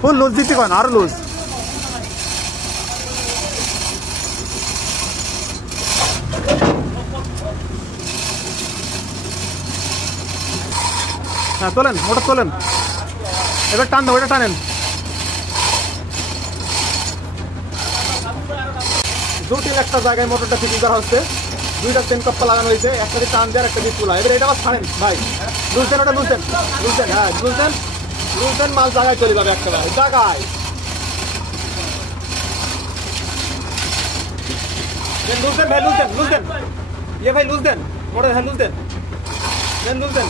ফুল loose দিতে কন, আরো লুজ। হ্যাঁ তোলেন, মোটর তোলেন, এবার টান দেবো, এটা টানেন। জটিল একটা জায়গায় মোটরটা ফিটিং করা হচ্ছে, দুইটা চেন কপ্পা লাগানো হয়েছে, একটা দিয়ে টান দেন, একটা দিয়ে তোলা। এবার এটা আবার ছাড়েন ভাই, লুজ দেন, ওটা লুজ দেন, লুজ দেন, হ্যাঁ লুজ দেন, লুজ দেন, মাল জায়গায় চলে যাবে একটা ভাই, জায়গায় লুজ দেন ভাই, লুজ দেন, লুজ দেন, ইয়ে ভাই লুজ দেন মোটর, হ্যাঁ লুজ দেন, দেন লুজ দেন।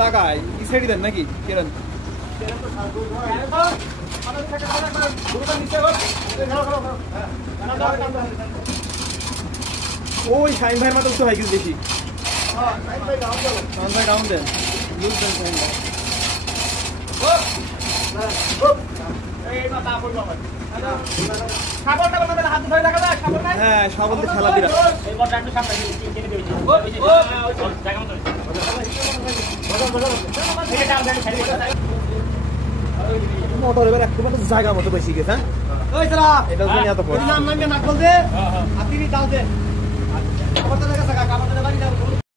জায়গায় এই সাইডে দেন নাকি কেরেন? ওই শাইন ভাইয়ের মতো তো হয় কিছু বেশি, শাইন ভাই ডাউন দেন, লুজ দেন শাইন ভাই। হ্যাঁ সাবল দিয়ে খেলা দিরা মোটর এবার একটু জায়গা মতো বেশি গেছে। হ্যাঁ